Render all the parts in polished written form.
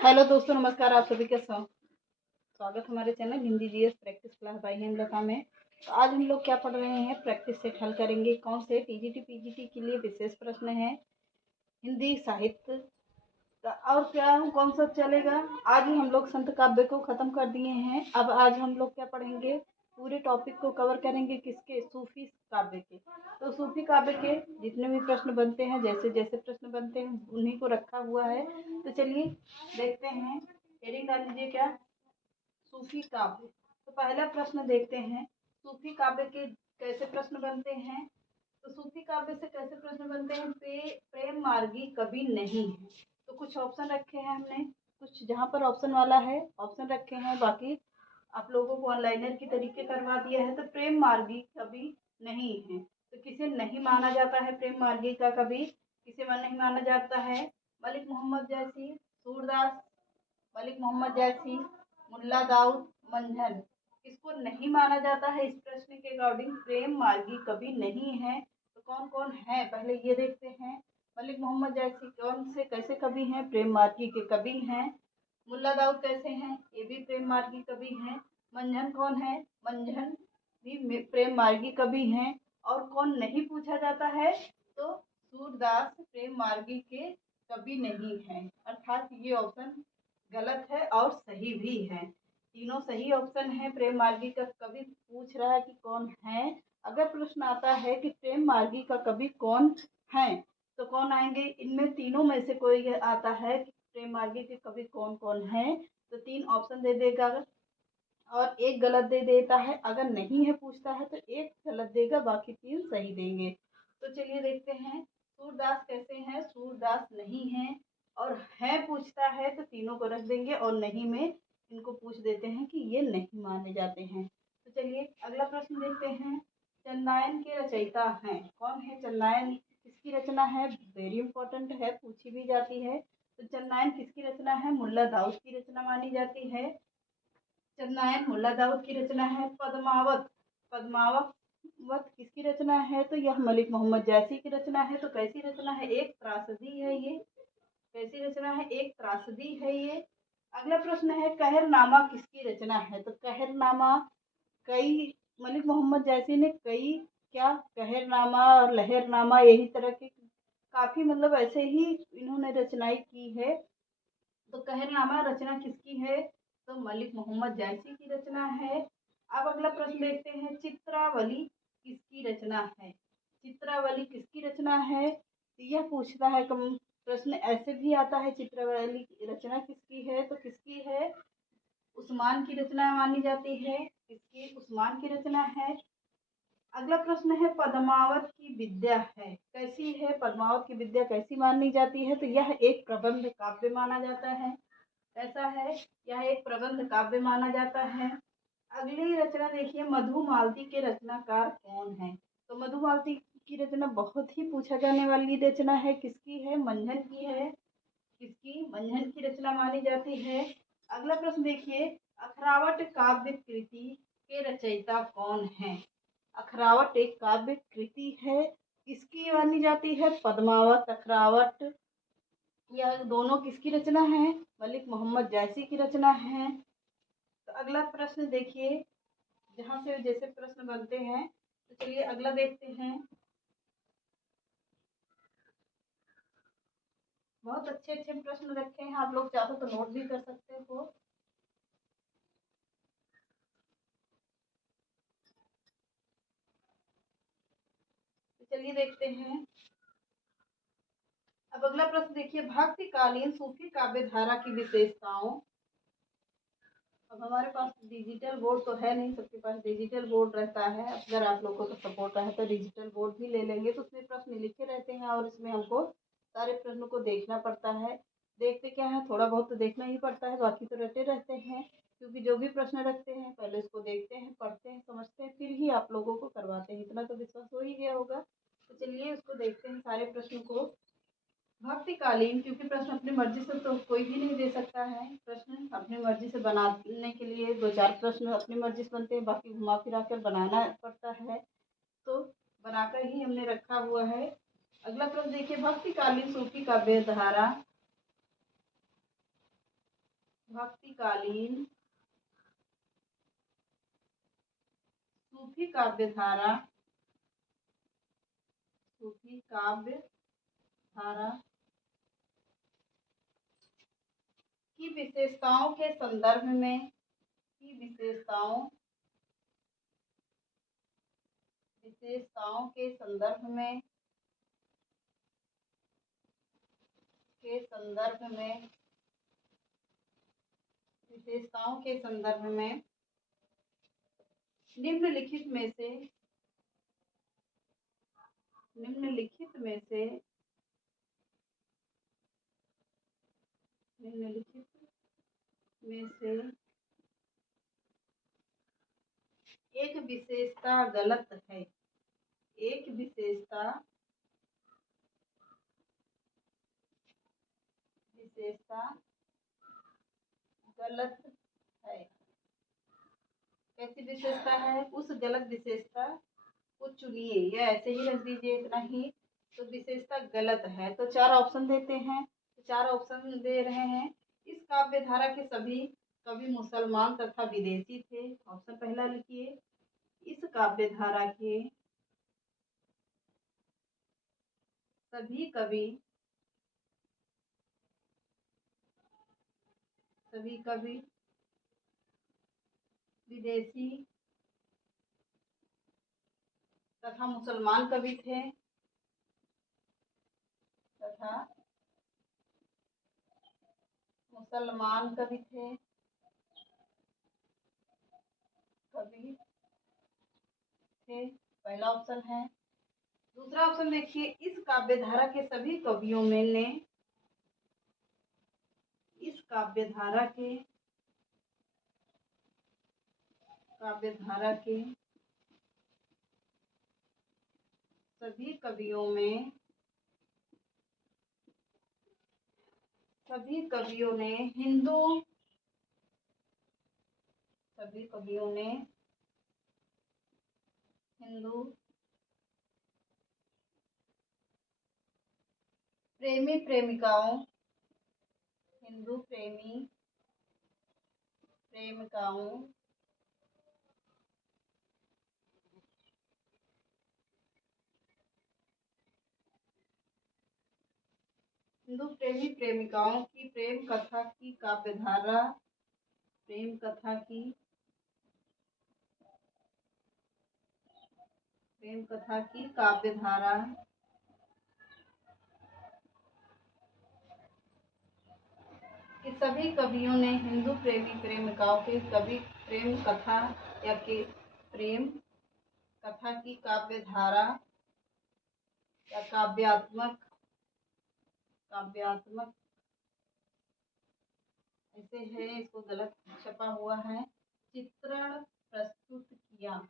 Hello दोस्तों, नमस्कार। आप सभी का स्वागत हमारे channel Hindi GS practice class by Hemlata में। तो आज हम लोग क्या पढ़ रहे हैं, प्रैक्टिस सेट हल करेंगे। कौन से टीजीटी पीजीटी के लिए विशेष प्रश्न है, हिंदी साहित्य और क्या कौन सा चलेगा। आज ही हम लोग संत काव्य को खत्म कर दिए हैं। अब आज हम लोग क्या पढ़ेंगे, पूरे टॉपिक को कवर करेंगे। किसके? सूफी काव्य के। तो सूफी काव्य के जितने भी प्रश्न बनते हैं, जैसे जैसे प्रश्न बनते हैं उन्हीं को रखा हुआ है। तो चलिए देखते हैं। हेडिंग डाल लीजिए क्या, सूफी काव्य। तो पहला प्रश्न देखते हैं, सूफी काव्य के कैसे प्रश्न बनते हैं। तो सूफी काव्य से कैसे प्रश्न बनते हैं, प्रेम मार्गी कवि नहीं है। तो कुछ ऑप्शन रखे हैं हमने, कुछ जहाँ पर ऑप्शन वाला है ऑप्शन रखे हैं, बाकी आप लोगों को ऑनलाइनर की तरीके करवा दिया है। तो प्रेम मार्गी कवि नहीं है, तो किसे नहीं माना जाता है प्रेम मार्गी का कवि, किसे नहीं माना जाता है। मलिक मोहम्मद जैसी, सूरदास, मलिक मोहम्मद जैसी, मुल्ला दाऊद, मंझन। किसको नहीं माना जाता है? इस प्रश्न के अकॉर्डिंग प्रेम मार्गी कवि नहीं है। तो कौन कौन है पहले ये देखते हैं। मलिक मोहम्मद जैसी कौन से कैसे कवि हैं? प्रेम मार्गी के कवि हैं। मुल्ला दाऊद कैसे हैं? ये भी प्रेम मार्गी कवि हैं। मंझन कौन है? मंझन भी प्रेम मार्गी कवि हैं। और कौन नहीं पूछा जाता है, तो सूरदास प्रेम मार्गी के कवि नहीं है। अर्थात ये ऑप्शन गलत है और सही भी है। तीनों सही ऑप्शन है। प्रेम मार्गी का कवि पूछ रहा है कि कौन है। अगर प्रश्न आता है कि प्रेम मार्गी का कवि कौन है, तो कौन आएंगे? इनमें तीनों में से कोई आता है कि प्रेम मार्गी के कवि कौन कौन है, तो तीन ऑप्शन दे देगा और एक गलत दे देता है। अगर नहीं है पूछता है तो एक गलत देगा, बाकी तीन सही देंगे। तो चलिए देखते हैं सूरदास कैसे हैं। सूरदास नहीं है, और है पूछता है तो तीनों को रख देंगे, और नहीं में इनको पूछ देते हैं कि ये नहीं माने जाते हैं। तो चलिए अगला प्रश्न देखते हैं। चंदायन के रचयिता हैं कौन है? चंदायन किसकी रचना है? वेरी इंपॉर्टेंट है, पूछी भी जाती है। तो चंदायन किसकी रचना है? मुल्ला दाऊद की रचना मानी जाती है। चंदायन मुल्ला दाऊद की रचना है। पद्मावत, पद्मावत किसकी रचना है? तो यह मलिक मोहम्मद जैसी की रचना है। तो कैसी रचना है? एक त्रासदी है ये। कैसी रचना है? एक त्रासदी है ये। अगला प्रश्न है, कहरनामा किसकी रचना है? तो कहरनामा कई, मलिक मोहम्मद जैसी ने कई क्या, कहरनामा और लहरनामा, यही तरह के काफी मतलब ऐसे ही इन्होंने रचनाएं की है। तो कहरनामा रचना किसकी है? तो मलिक मोहम्मद जैसी की रचना है। अब अगला प्रश्न देखते हैं, चित्रावली किसकी रचना है? चित्रावली किसकी रचना है? तो यह पूछता है कम प्रश्न ऐसे भी आता है, चित्रावली की रचना किसकी है? तो किसकी है? उस्मान की रचना मानी जाती है। किसकी? उस्मान की रचना है। अगला प्रश्न है, पद्मावत की विद्या है कैसी है? पद्मावत की विद्या कैसी मानी जाती है? तो यह एक प्रबंध काव्य माना जाता है। ऐसा है, यह एक प्रबंध काव्य माना जाता है। अगली रचना देखिए, मधुमालती के रचनाकार कौन है? तो मधुमालती की रचना बहुत ही पूछा जाने वाली रचना है। किसकी है? मंझन की है। किसकी? मंझन की रचना मानी जाती है। अगला प्रश्न देखिए, अखरावट काव्य कृति के रचयिता कौन है? अखरावट एक काव्य कृति है, किसकी मानी जाती है? पद्मावत, अखरावट, यह दोनों किसकी रचना है? मलिक मोहम्मद जैसी की रचना है। तो अगला प्रश्न देखिए, जहाँ से जैसे प्रश्न बनते हैं। तो चलिए अगला देखते हैं। बहुत अच्छे अच्छे प्रश्न रखे हैं, आप लोग चाहो तो नोट भी कर सकते हो। तो चलिए देखते हैं। अब अगला प्रश्न देखिए, भक्तिकालीन सूफी काव्य धारा की विशेषताओं। अब हमारे पास डिजिटल बोर्ड तो है नहीं, सबके पास डिजिटल बोर्ड रहता है। अगर आप लोगों को सपोर्ट है तो डिजिटल बोर्ड भी ले लेंगे, तो उसमें प्रश्न लिखे रहते हैं और इसमें हमको सारे प्रश्नों को देखना पड़ता है। देखते क्या है, थोड़ा बहुत तो देखना ही पड़ता है, बाकी तो रटे रहते हैं। क्योंकि जो भी प्रश्न रखते हैं पहले उसको देखते हैं, पढ़ते हैं, समझते हैं, फिर ही आप लोगों को करवाते हैं। इतना तो विश्वास हो ही गया होगा। तो चलिए उसको देखते हैं सारे प्रश्नों को। भक्तिकालीन, क्योंकि प्रश्न अपनी मर्जी से तो कोई भी नहीं दे सकता है। प्रश्न अपनी मर्जी से बनाने के लिए दो चार प्रश्न अपनी मर्जी से बनते हैं, बाकी घुमा फिरा कर बनाना पड़ता है। तो बनाकर ही हमने रखा हुआ है। अगला प्रश्न देखिए, भक्तिकालीन सूफी काव्य धारा भक्तिकालीन सूफी काव्यधारा की विशेषताओं के संदर्भ में विशेषताओं के संदर्भ में निम्नलिखित में से एक विशेषता गलत है। कैसी विशेषता है? उस गलत विशेषता को चुनिए, या ऐसे ही रख दीजिए इतना ही। तो विशेषता गलत है, तो 4 ऑप्शन देते हैं। तो 4 ऑप्शन दे रहे हैं। इस काव्य धारा के सभी कवि मुसलमान तथा विदेशी थे। ऑप्शन पहला लिखिए, इस काव्य धारा के सभी कवि विदेशी तथा मुसलमान कवि थे। पहला ऑप्शन है। दूसरा ऑप्शन देखिए, इस काव्य धारा के सभी कवियों में ने इस काव्य धारा के सभी कवियों ने हिंदू प्रेमी प्रेमिकाओं की प्रेम कथा की काव्यधारा कि सभी कवियों ने हिंदू प्रेमी प्रेमिकाओं के कवि प्रेम कथा या के प्रेम कथा की काव्यधारा या काव्यात्मक ऐसे है, इसको गलत छपा हुआ है, चित्रण प्रस्तुत किया।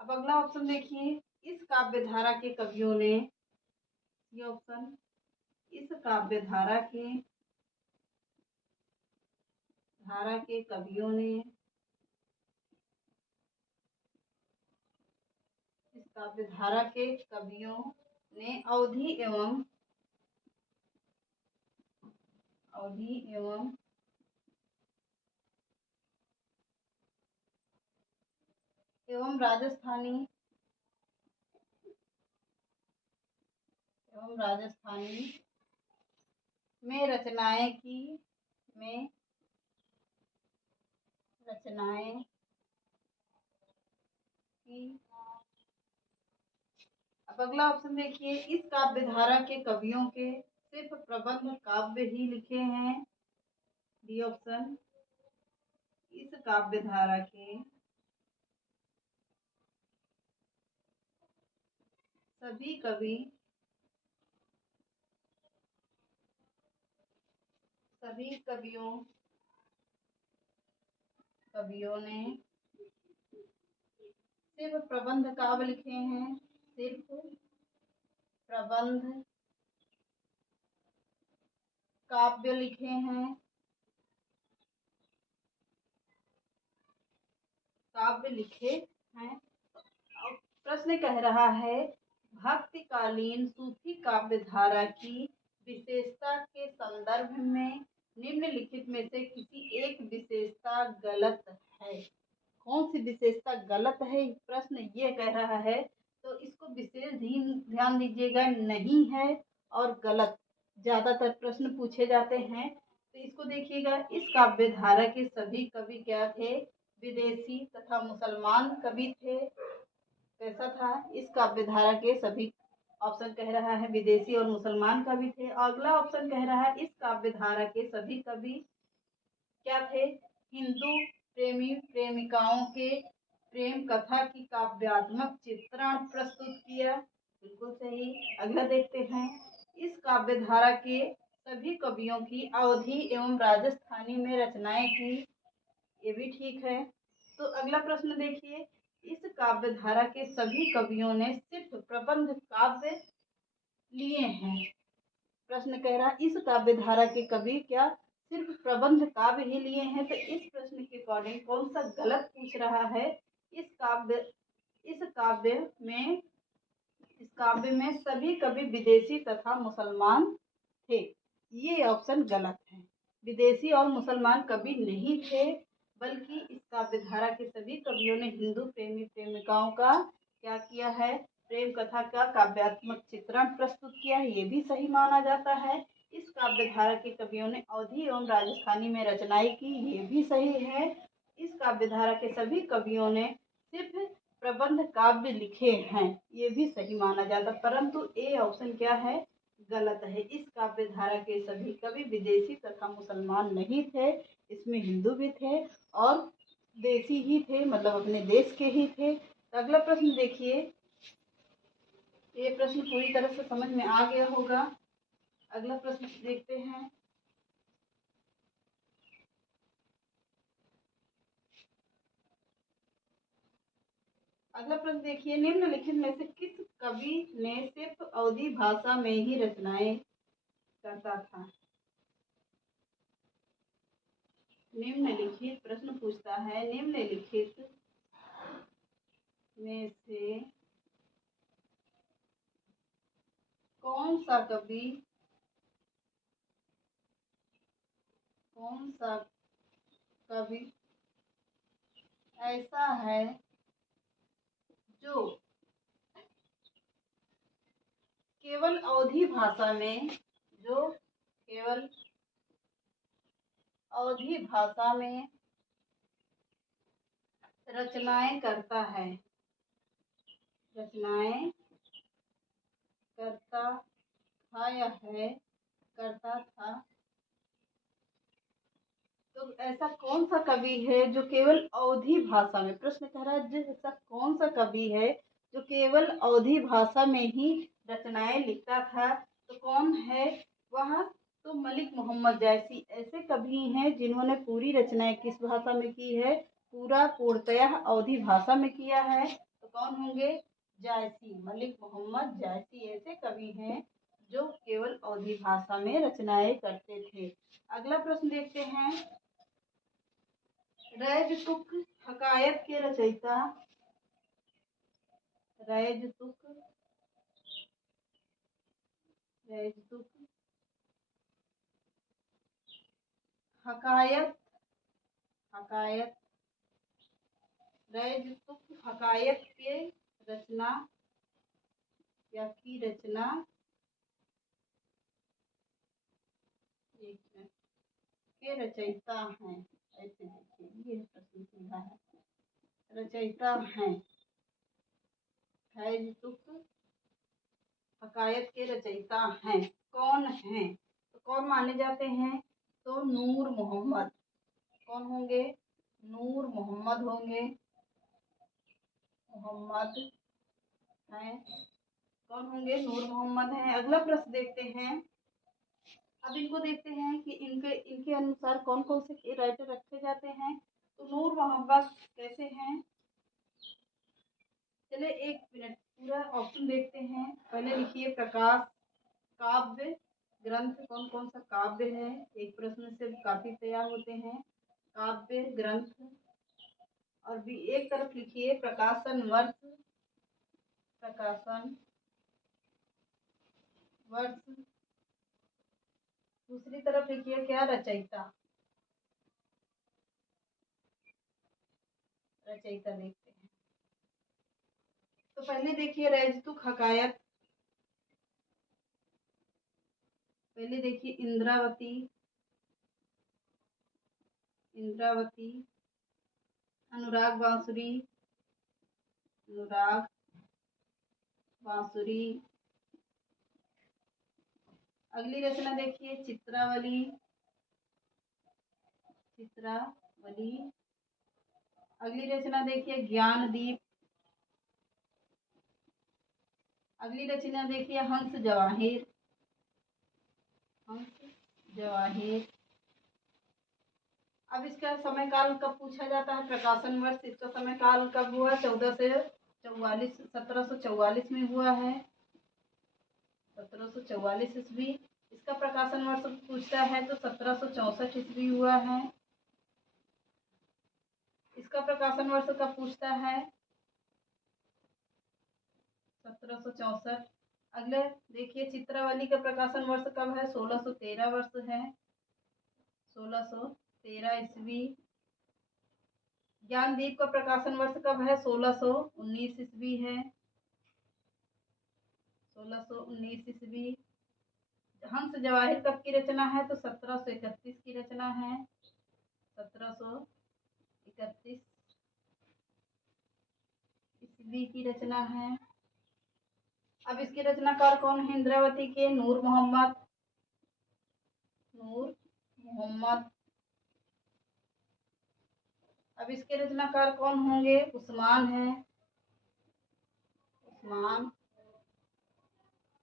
अब अगला ऑप्शन देखिए, इस काव्य धारा के कवियों ने, ये ऑप्शन, इस काव्य धारा के कवियों ने अवधि एवं राजस्थानी में रचनाएं की। अब अगला ऑप्शन देखिए, इस काव्य धारा के कवियों के सिर्फ प्रबंध काव्य ही लिखे हैं। डी ऑप्शन, इस काव्य धारा के सभी कवियों ने सिर्फ प्रबंध काव्य लिखे हैं। सिर्फ प्रबंध काव्य लिखे हैं। प्रश्न कह रहा है भक्तिकालीन सूफी काव्य धारा की विशेषता के संदर्भ में निम्नलिखित में से किसी एक विशेषता गलत है। कौन सी विशेषता गलत है, प्रश्न ये कह रहा है। तो इसको विशेष ध्यान दीजिएगा, नहीं है और गलत ज्यादातर प्रश्न पूछे जाते हैं। तो इसको देखिएगा, इस काव्य धारा के सभी कवि क्या थे, विदेशी तथा मुसलमान कवि थे। कैसा था, इस काव्य धारा के सभी, ऑप्शन कह रहा है विदेशी और मुसलमान कवि थे। अगला ऑप्शन कह रहा है इस काव्य धारा के सभी कवि क्या थे, हिंदू प्रेमी प्रेमिकाओं के प्रेम कथा की काव्यात्मक चित्रण प्रस्तुत किया। बिल्कुल सही। अगला देखते हैं, इस काव्य धारा के सभी कवियों की अवधी एवं राजस्थानी में रचनाएं की। ये भी ठीक है। तो अगला प्रश्न देखिए, इस काव्य धारा के सभी कवियों ने सिर्फ प्रबंध काव्य लिए हैं। प्रश्न कह रहा इस काव्य धारा के कवि क्या सिर्फ प्रबंध काव्य ही लिए हैं। तो इस प्रश्न के अकॉर्डिंग कौन सा गलत पूछ रहा है। इस काव्य में सभी कवि विदेशी तथा मुसलमान थे। ये ऑप्शन गलत है। विदेशी और मुसलमान कवि नहीं थे, बल्कि इस काव्य धारा के सभी कवियों ने हिंदू प्रेमी प्रेमिकाओं का क्या किया है, प्रेम कथा का काव्यात्मक चित्रण प्रस्तुत किया है। ये भी सही माना जाता है। इस काव्य धारा के कवियों ने अवधी एवं राजस्थानी में रचनाएं की। ये भी सही है। इस काव्य धारा के सभी कवियों ने सिर्फ प्रबंध काव्य लिखे हैं। ये भी सही माना जाता, परंतु ए ऑप्शन क्या है, गलत है। इस काव्य धारा के सभी कवि विदेशी तथा मुसलमान नहीं थे, इसमें हिंदू भी थे और देसी ही थे, मतलब अपने देश के ही थे। तो अगला प्रश्न देखिए, ये प्रश्न पूरी तरह से समझ में आ गया होगा। अगला प्रश्न देखते हैं, अगला प्रश्न देखिए, निम्नलिखित में से किस कवि ने सिर्फ अवधी भाषा में ही रचनाएं करता था। निम्नलिखित प्रश्न पूछता है, निम्नलिखित में से कौन सा कवि ऐसा है जो केवल अवधी भाषा में रचनाएं करता था। तो ऐसा कौन सा कवि है जो केवल अवधी भाषा में, प्रश्न कह रहा है ऐसा कौन सा कवि है जो केवल अवधी भाषा में ही रचनाएं लिखता था। तो कौन है वह, तो मलिक मोहम्मद जायसी ऐसे कवि हैं जिन्होंने पूरी रचनाएं किस भाषा में की है, पूर्णतः अवधी भाषा में किया है। तो कौन होंगे, जायसी, मलिक मोहम्मद जायसी ऐसे कवि हैं जो केवल अवधी भाषा में रचनाएं करते थे। अगला प्रश्न देखते हैं, रैजतुक हकायत के रचयिता रैजतुक हकायत के रचना या की रचना के रचयिता हैं। ऐसे देखिए, ये प्रश्न सीधा है, रचयिता हैं, रैजतुक हकायत के रचयिता हैं, कौन हैं, तो कौन माने जाते हैं, तो नूर मोहम्मद। कौन होंगे, नूर मोहम्मद होंगे, हैं। कौन होंगे, नूर मोहम्मद हैं। अगला प्रश्न देखते हैं, अब इनको देखते हैं कि इनके अनुसार कौन कौन से राइटर रखे जाते हैं। तो नूर मोहम्मद कैसे हैं, चले एक मिनट पूरा ऑप्शन देखते हैं। पहले लिखिए प्रकाश काव्य ग्रंथ, कौन कौन सा काव्य है, एक प्रश्न से काफी तैयार होते हैं। काव्य ग्रंथ, और भी एक तरफ लिखिए प्रकाशन वर्ष, प्रकाशन वर्ष। दूसरी तरफ लिखिए क्या, रचयिता। रचयिता देखते हैं। तो पहले देखिए रजतुक हकायत। पहले देखिए इंद्रावती। इंद्रावती, अनुराग बांसुरी। अनुराग बांसुरी। अगली रचना देखिए चित्रावली। चित्रावली। अगली रचना देखिए ज्ञानदीप। अगली रचना देखिए हंस जवाहिर। हंस जवाहिर। अब इसका समय काल कब पूछा जाता है, प्रकाशन वर्ष। इसका समय काल कब हुआ, 14 से 44, 1744 में हुआ है। 1744 ईस्वी। इसका प्रकाशन वर्ष पूछता है तो 1764 ईस्वी हुआ है। इसका प्रकाशन वर्ष कब पूछता है, 1764। अगले देखिए चित्रावली का प्रकाशन वर्ष कब है, 1613 वर्ष है। 1613 ईस्वी। ज्ञानदीप का प्रकाशन वर्ष कब है, 1619 ईस्वी है। 1619 ईस्वी। हंस जवाहिर कब की रचना है, तो 1731 की रचना है। 1731 ईस्वी की रचना है। अब इसके रचनाकार कौन है, इंद्रावती के नूर मोहम्मद। नूर मोहम्मद। अब इसके रचनाकार कौन होंगे, उस्मान है। उस्मान।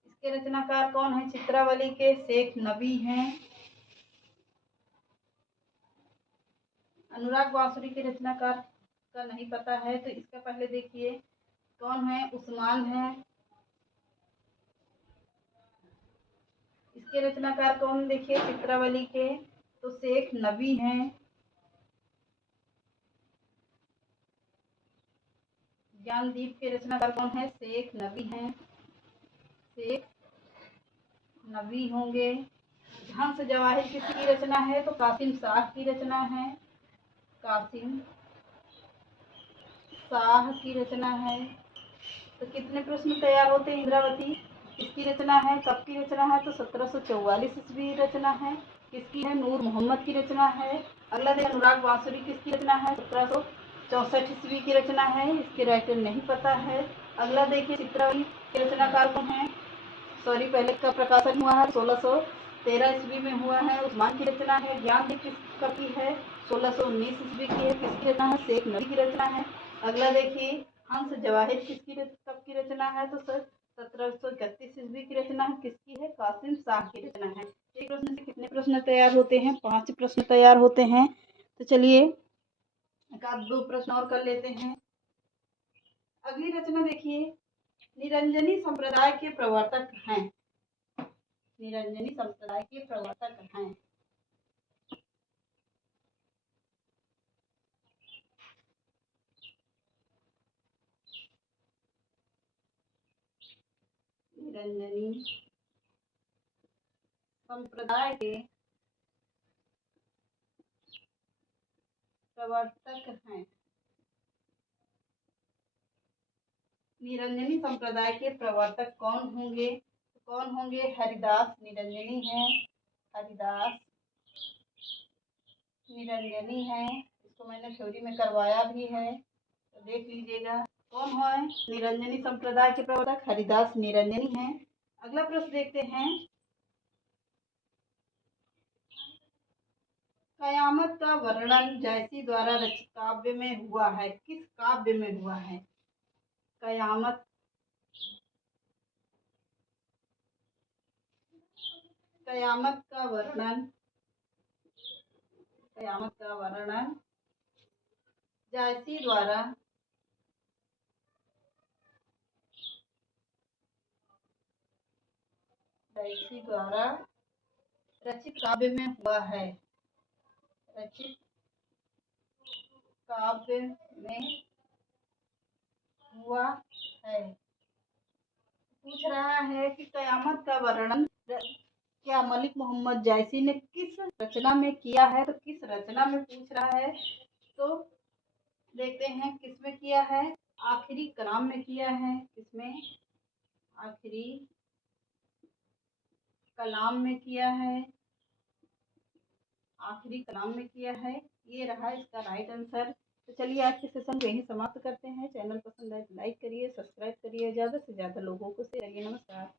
इसके रचनाकार कौन है, चित्रावली के शेख नबी हैं। अनुराग बांसुरी के रचनाकार का नहीं पता है, तो इसका पहले देखिए कौन है, उस्मान है। इसके रचनाकार कौन देखिए चित्रावली के, तो शेख नबी हैं। ज्ञानदीप के रचनाकार कौन है, शेख नबी हैं। शेख नबी होंगे। हंस जवाहिर किसकी रचना है, तो कासिम शाह की रचना है। कासिम शाह की रचना है। तो कितने प्रश्न तैयार होते हैं, इंद्रावती इसकी रचना है, कब की रचना है, तो 1744 ईस्वी रचना है। किसकी है, नूर मोहम्मद की रचना है। अगला देखिए अनुराग बांसुरी किसकी रचना है, 1764 ईस्वी की रचना है। इसके राइटर नहीं पता है। अगला देखिए चित्रावली के रचनाकार कौन है, सॉरी पहले का प्रकाशन हुआ है 1613 ईस्वी में हुआ है, उस्मान की रचना है। ज्ञानदीप किसका की है, 1619 ईस्वी की है। किसकी रचना है, शेख नबी की रचना है। अगला देखिए हंस जवाहिर किसकी कब की रचना है, तो 1731 ईस्वी की रचना है। किसकी है, कासिम शाह की रचना है। एक प्रश्न से कितने प्रश्न तैयार होते हैं, 5 प्रश्न तैयार होते हैं। तो चलिए एक आध दो प्रश्न और कर लेते हैं। अगली रचना देखिए, निरंजनी संप्रदाय के प्रवर्तक हैं। निरंजनी संप्रदाय के प्रवर्तक हैं। निरंजनी संप्रदाय के प्रवर्तक हैं। निरंजनी संप्रदाय के प्रवर्तक कौन होंगे, कौन होंगे, हरिदास निरंजनी हैं। हरिदास निरंजनी हैं। इसको मैंने थ्योरी में करवाया भी है, तो देख लीजिएगा। कौन है निरंजनी संप्रदाय के प्रवर्तक, हरिदास निरंजनी हैं। अगला प्रश्न देखते हैं, कयामत का वर्णन जयसी द्वारा रचित काव्य में हुआ है, किस काव्य में हुआ है। कयामत कयामत का वर्णन, कयामत का वर्णन जयसी द्वारा रचित काव्य में हुआ है। रचित काव्य में हुआ है। पूछ रहा है कि कयामत का वर्णन क्या मलिक मोहम्मद जायसी ने किस रचना में किया है। तो किस रचना में पूछ रहा है, तो देखते हैं किसमें किया है। आखिरी कलाम में किया है। किसमें? आखिरी कलाम में किया है। आखिरी कलाम में किया है। ये रहा इसका राइट आंसर। तो चलिए आज के सेशन को यहीं समाप्त करते हैं। चैनल पसंद आए तो लाइक करिए, सब्सक्राइब करिए, ज़्यादा से ज़्यादा लोगों को शेयर करिए। नमस्कार।